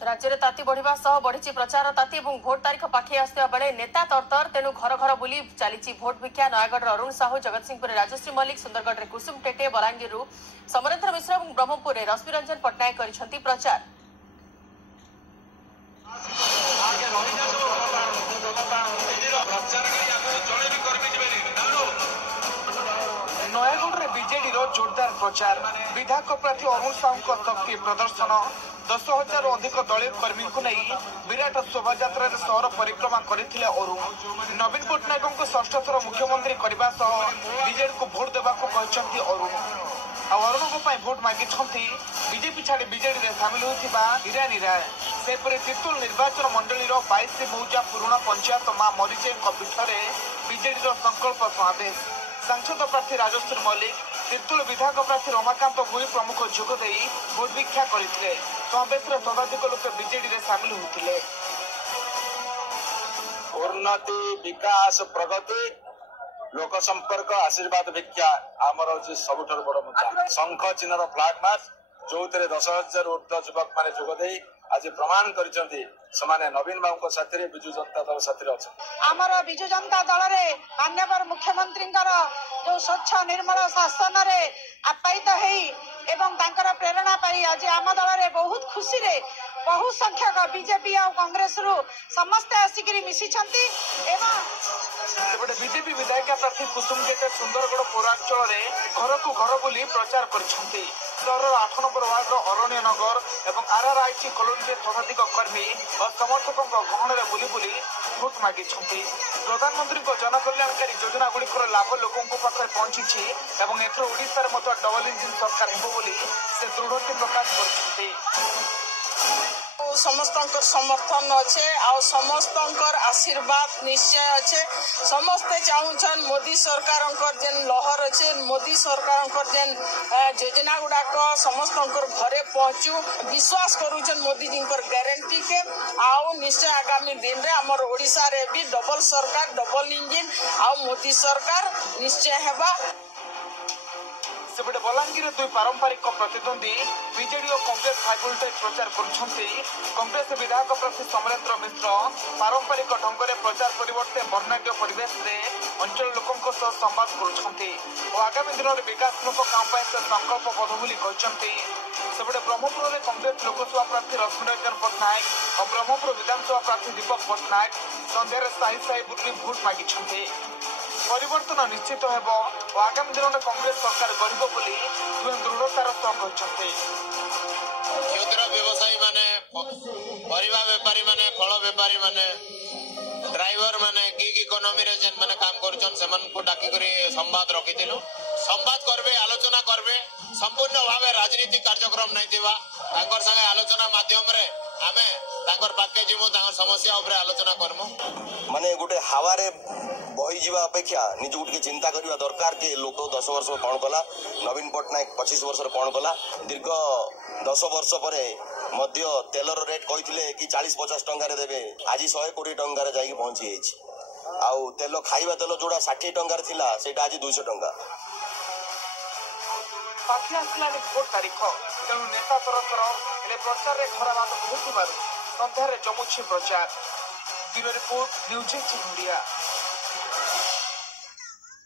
राज्य में ताती बढ़ा सह बढ़ी प्रचार ताती और भोट तारीख पाखे आसुवा बेले नेता तरतर तेणु घर घर बुली चली भोट भिक्षा नयगढ़ अरुण साहू जगतसिंहपुर राजश्री मल्लिक सुंदरगढ़ में कुसुम टेटे बलांगीर समरेन्द्र मिश्र और ब्रह्मपुर में रश्मिरंजन पट्टनायक कर प्रचार। नयगढ़ में बीजेडी जोरदार प्रचार विधायक प्रार्थी अरुण साहू शक्ति प्रदर्शन 10,000 अधिक दलीय कर्मी को नहीं विराट शोभा यात्रा सहर परिक्रमा करते अरुण नवीन पट्टनायक षष्ठ थर मुख्यमंत्री करने बीजेडी को भोट देवा अरुण अरुण भोट मागी बीजेपी छाड़ी बीजेडी सामिल होता ईरानी राय सेपरी तिर्तुल निर्वाचन मंडली 22 मौजा पुराणा पंचायत मां मरीचे पीठ में बीजेडी संकल्प समावेश सांसद प्रार्थी राजश्री मल्लिक तिर्तुल विधायक प्रार्थी रमाकांत भोई प्रमुख जोगदे भोट भिक्षा करते समावेश शताधिक लोक बीजेडी सामिल होते। उन्नति विकास प्रगति लोक संपर्क आशीर्वाद भिक्षा आमर हूँ सबुठ बड़ मुद्दा शंख चिन्हर फ्लैग मार्च जो 10,000 ऊर्ध्व युवक मैंने जोगदे आज प्रमाण करछन्ती समाने नवीन बाबू साथी विजु जनता दल साथी अच्छा आमर विजु जनता दल रे माननीय मुख्यमंत्री जो स्वच्छ निर्मल शासन रे आपायित एवं तांकर प्रेरणा पाई आज आम दल रे बहुत खुशी रे बहु संख्यक बीजेपी और कांग्रेस रु समस्ते आसिक मिसी बीजेपी विधायक प्रार्थी कुसुम टेटे सुंदरगढ़ पौरांचल में घर को घर बुली प्रचार करछन्ती सहर 8 नंबर वार्ड अरण्य नगर और आरआरआईटी कॉलोनी शताधिक कर्मी और समर्थकों गहन में बुली बुली भोट मागी प्रधानमंत्री जनकल्याणकारी योजना गुड़िकर लाभ लोकों पाखे पहुंची ओडिशा डबल इंजिन सरकार से दृढ़ोक्ति प्रकाश कर समस्त समर्थन अच्छे आ समस्त आशीर्वाद निश्चय अच्छे समस्ते चाहून मोदी सरकार जेन लहर अच्छे मोदी सरकार जेन योजना गुड़ाक समस्त घरे पहुंचू विश्वास करुचन मोदी जी गारंटी के आउ निश्चय आगामी दिन रे हमर ओडिशा रे भी डबल सरकार डबल इंजिन आ मोदी सरकार निश्चय हेबा। सेपटे बलांगीर दुई पारंपरिक प्रतिद्वंदी बीजेडी और कांग्रेस हाईवोल्टेज प्रचार कांग्रेस विधायक प्रार्थी समरेन्द्र मिश्र पारंपरिक ढंग से प्रचार परिवर्ते वर्णाढ्य परिवेश में अंचल लोकों संवाद कर आगामी दिन में विकासमूलक काम से संकल्पबद्ध सेपटे ब्रह्मपुर में कांग्रेस लोकसभा प्रार्थी रश्मिरंजन पट्टनायक और ब्रह्मपुर विधानसभा प्रार्थी दीपक पट्टनायक सन्धार साही साही बुली भोट मागी परिवर्तन निश्चित हेब और आगामी दिन में कांग्रेस सरकार गढ़ बोली दृढ़तार सह कहते। क्षुद्र व्यवसायी माने परिवा व्यापारी माने फल व्यापारी माने ड्राइवर माने गिग इकोनॉमी रे जेन माने काम करूछन सेमन को डाकी करी संवाद रखिथिलु संवाद करबे आलोचना करबे संपूर्ण भावे राजनीतिक कार्यक्रम नहीं थिबा तांकर संगे आलोचना माध्यम रे आमे तांकर पाके जिमु तांकर समस्या ऊपर आलोचना करमु माने गुटे हवा रे बही जीवा अपेक्षा निज गुटे चिंता करबा दरकार के लोक 10 वर्ष कोन कला नवीन पट्टनायक 25 वर्ष कोन कला दीर्घ 10 वर्ष परे मध्य तेलर रेट कहिथिले कि 40-50 टंका रे देबे आज 120 टंका रे जाई पहुंची हेछि आउ तेल खाइबा तेल जोड़ा 60 टंका रे थिला सेटा आज 200 टंका पाखी आसला भोट तारीख तेणु नेता तरतर प्रचार में खराब बहुत सन्धार जमुछि प्रचार। Bureau report news 18 India.